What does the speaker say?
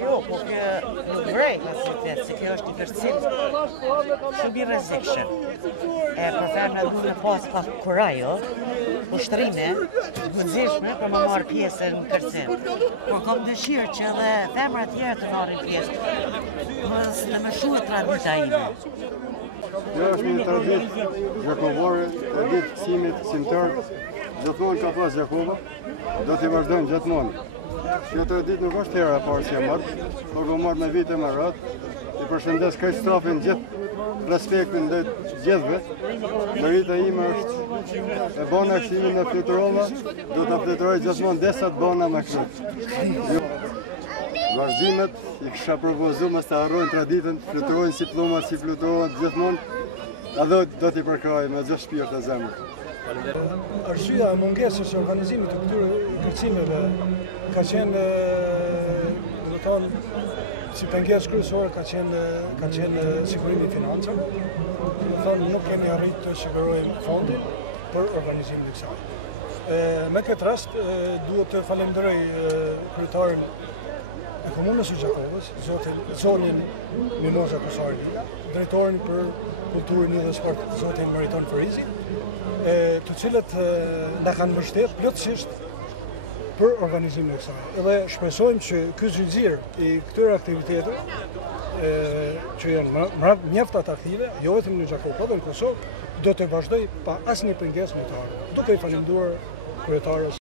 Jo, po kjo nuk vrej, se kjo është një kërcim shumë i rrezikshëm. Për femra duhet me pas pak kurajo, ushtrime, guximshme për me marrë pjesë në kërcim. Por kam dëshirë që edhe femra tjerë të marrin pjesë, mos në më shumë tradita ime. Kjo është një traditë gjakovore, traditë kësimit, kësimtar. Gjithmonë ka pas Gjakova, do t'i vazhdojmë gjithmonë. Kjo traditë nuk është hera e parë që e marrë, por po marrë me vite më radhë. I përshëndes kaq strafin gjithë respektin dhe gjithëve. Merita ime është e bona kësimin e fluturova, do ta fluturoj gjithmonë desa të bona me këtë. Vazhdimet i kisha propozuar mos ta harrojnë traditën, fluturojnë si pllumat, si fluturohen gjithmonë, edhe do t'i përkraj me gjithë shpirt e zemrës. Arsyeja e mungesës së organizimit të këtyre kërcimeve ka qenë, do të thonë, si pengesë kryesore ka qenë sigurimi i financave. Do të thonë, nuk kemi arritur të sigurojmë fondin për organizimin e kësaj. Me këtë rast duhet të falenderoj kryetarin e komunës së Gjakovës, zonin Mimoza Kusarlida, drejtorin për kulturën dhe sport, zotin Meriton Ferizi, të cilët na kanë mbështetur plotësisht për organizimin e kësaj. Edhe shpresojmë që ky zyzir i këtyre aktiviteteve që janë mjaft atraktive, jo vetëm në Gjakovë, por edhe në Kosovë, do të vazhdoj pa asnjë pengesë në të ardhmen. Duke i falendëruar kryetarës